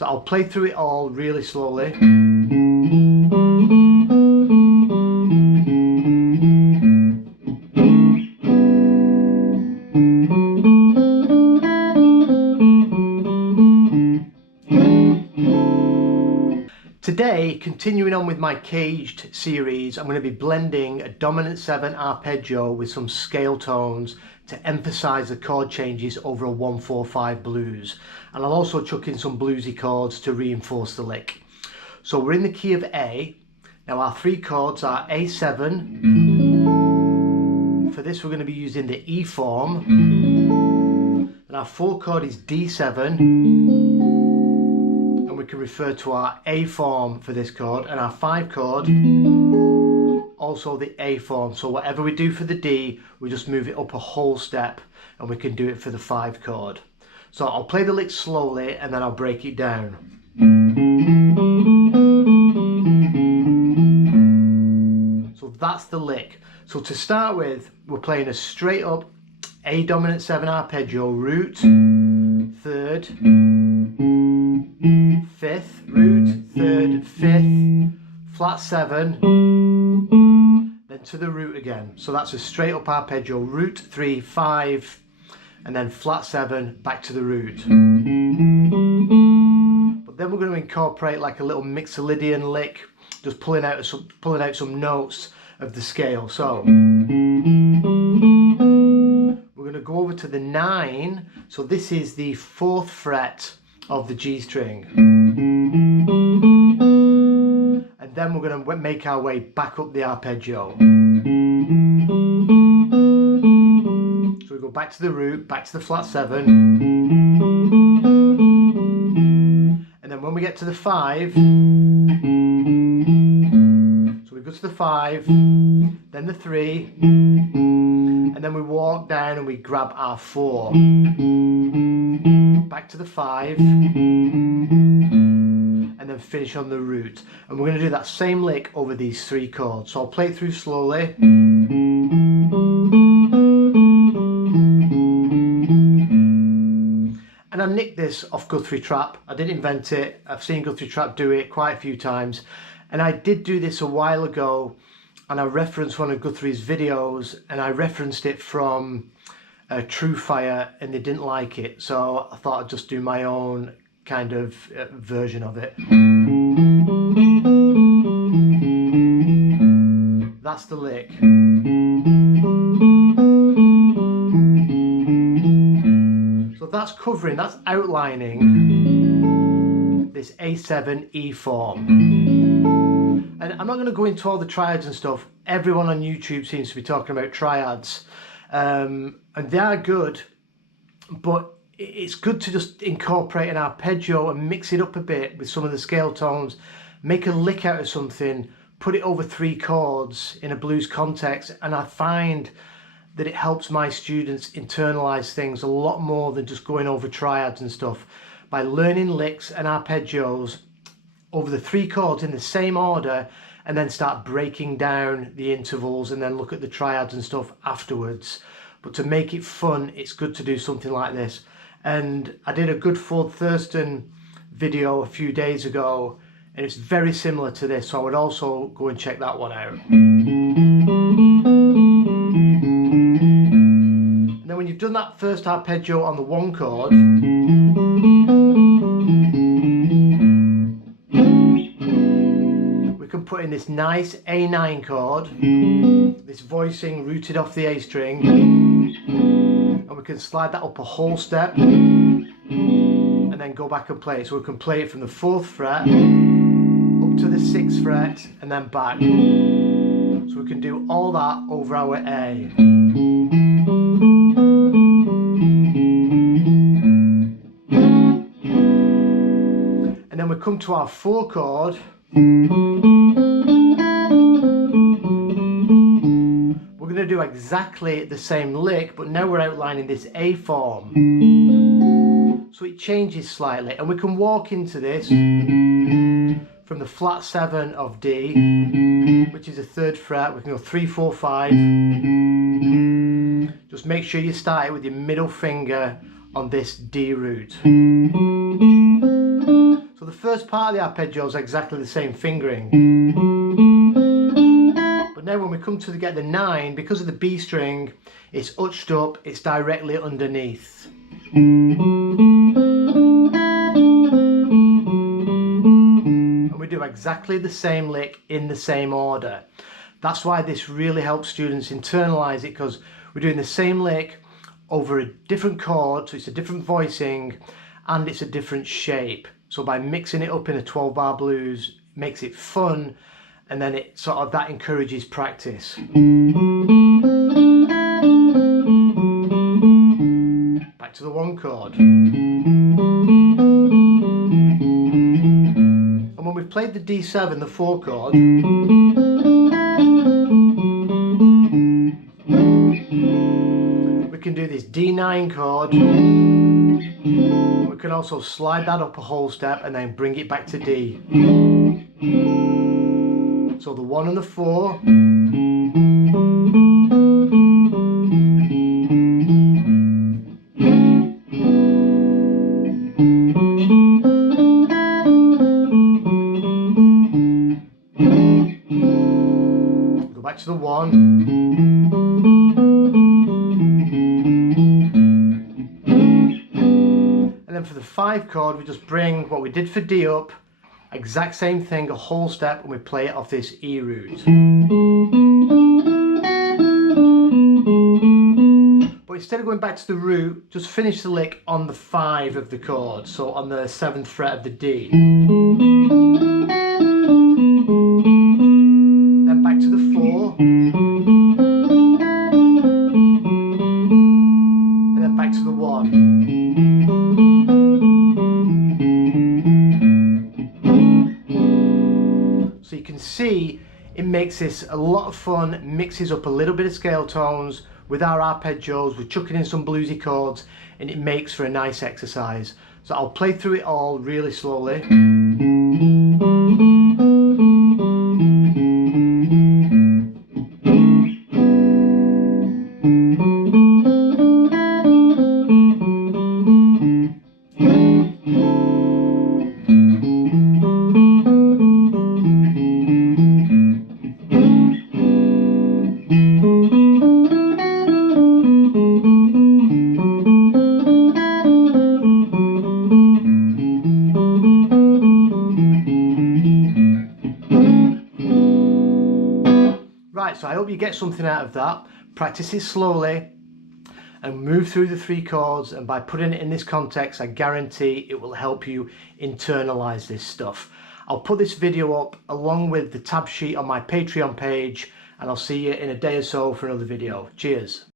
So I'll play through it all really slowly. Today, continuing on with my CAGED series, I'm going to be blending a dominant 7 arpeggio with some scale tones to emphasize the chord changes over a 1-4-5 blues. And I'll also chuck in some bluesy chords to reinforce the lick. So we're in the key of A. Now our 3 chords are A7. For this we're going to be using the E form. And our 4 chord is D7. We can refer to our A form for this chord, and our 5 chord also the A form. So whatever we do for the D, we just move it up a whole step, and we can do it for the 5 chord. So I'll play the lick slowly and then I'll break it down. So that's the lick. So to start with, we're playing a straight up A dominant 7 arpeggio, root, 3rd, 5th, root, 3rd, 5th, flat 7, then to the root again. So that's a straight up arpeggio, root, 3, 5, and then flat 7, back to the root. But then we're going to incorporate like a little mixolydian lick, just pulling out some notes of the scale. So we're going to go over to the 9. So this is the 4th fret of the G string. And then we're going to make our way back up the arpeggio. So we go back to the root, back to the flat 7. And then when we get to the 5, so we go to the 5, then the 3, and then we walk down and we grab our 4. Back to the 5, and then finish on the root. And we're going to do that same lick over these 3 chords. So I'll play it through slowly. And I nicked this off Guthrie Trapp. I didn't invent it. I've seen Guthrie Trapp do it quite a few times. And I did do this a while ago, and I referenced one of Guthrie's videos, and I referenced it from True Fire, and they didn't like it, so I thought I'd just do my own kind of version of it. That's the lick. So that's covering, that's outlining this A7 E form. And I'm not going to go into all the triads and stuff. Everyone on YouTube seems to be talking about triads. And they are good, but it's good to just incorporate an arpeggio and mix it up a bit with some of the scale tones, make a lick out of something, put it over 3 chords in a blues context, and I find that it helps my students internalize things a lot more than just going over triads and stuff. By learning licks and arpeggios over the 3 chords in the same order, and then start breaking down the intervals and then look at the triads and stuff afterwards. But to make it fun, it's good to do something like this. And I did a good Ford Thurston video a few days ago, and it's very similar to this, so I would also go and check that one out. And then when you've done that first arpeggio on the 1 chord, we can put in this nice A9 chord, this voicing rooted off the A string, and we can slide that up a whole step and then go back and play it. So we can play it from the 4th fret up to the 6th fret and then back. So we can do all that over our A. And then we come to our 4 chord. We're going to do exactly the same lick, but now we're outlining this A form. So it changes slightly, and we can walk into this from the flat 7 of D, which is a 3rd fret. We can go 3, 4, 5. Just make sure you start it with your middle finger on this D root. first part of the arpeggio is exactly the same fingering. But now when we come to get the 9, because of the B string, it's utched up, it's directly underneath. And we do exactly the same lick in the same order. That's why this really helps students internalize it, because we're doing the same lick over a different chord, so it's a different voicing and it's a different shape. So by mixing it up in a 12-bar blues, it makes it fun, and then it sort of, that encourages practice. Back to the 1 chord. And when we've played the D7, the 4 chord, we can do this D9 chord. We can also slide that up a whole step and then bring it back to D. So the 1 and the 4. Go back to the 1. And then for the 5 chord, we just bring what we did for D up, exact same thing, a whole step, and we play it off this E root. But instead of going back to the root, just finish the lick on the 5 of the chord, so on the 7th fret of the D. Then back to the 4. And then back to the 1. So you can see it makes this a lot of fun, mixes up a little bit of scale tones with our arpeggios, we're chucking in some bluesy chords, and it makes for a nice exercise. So I'll play through it all really slowly. Right, so I hope you get something out of that. Practice it slowly and move through the 3 chords, and by putting it in this context, I guarantee it will help you internalize this stuff. I'll put this video up along with the tab sheet on my Patreon page, and I'll see you in a day or so for another video. Cheers.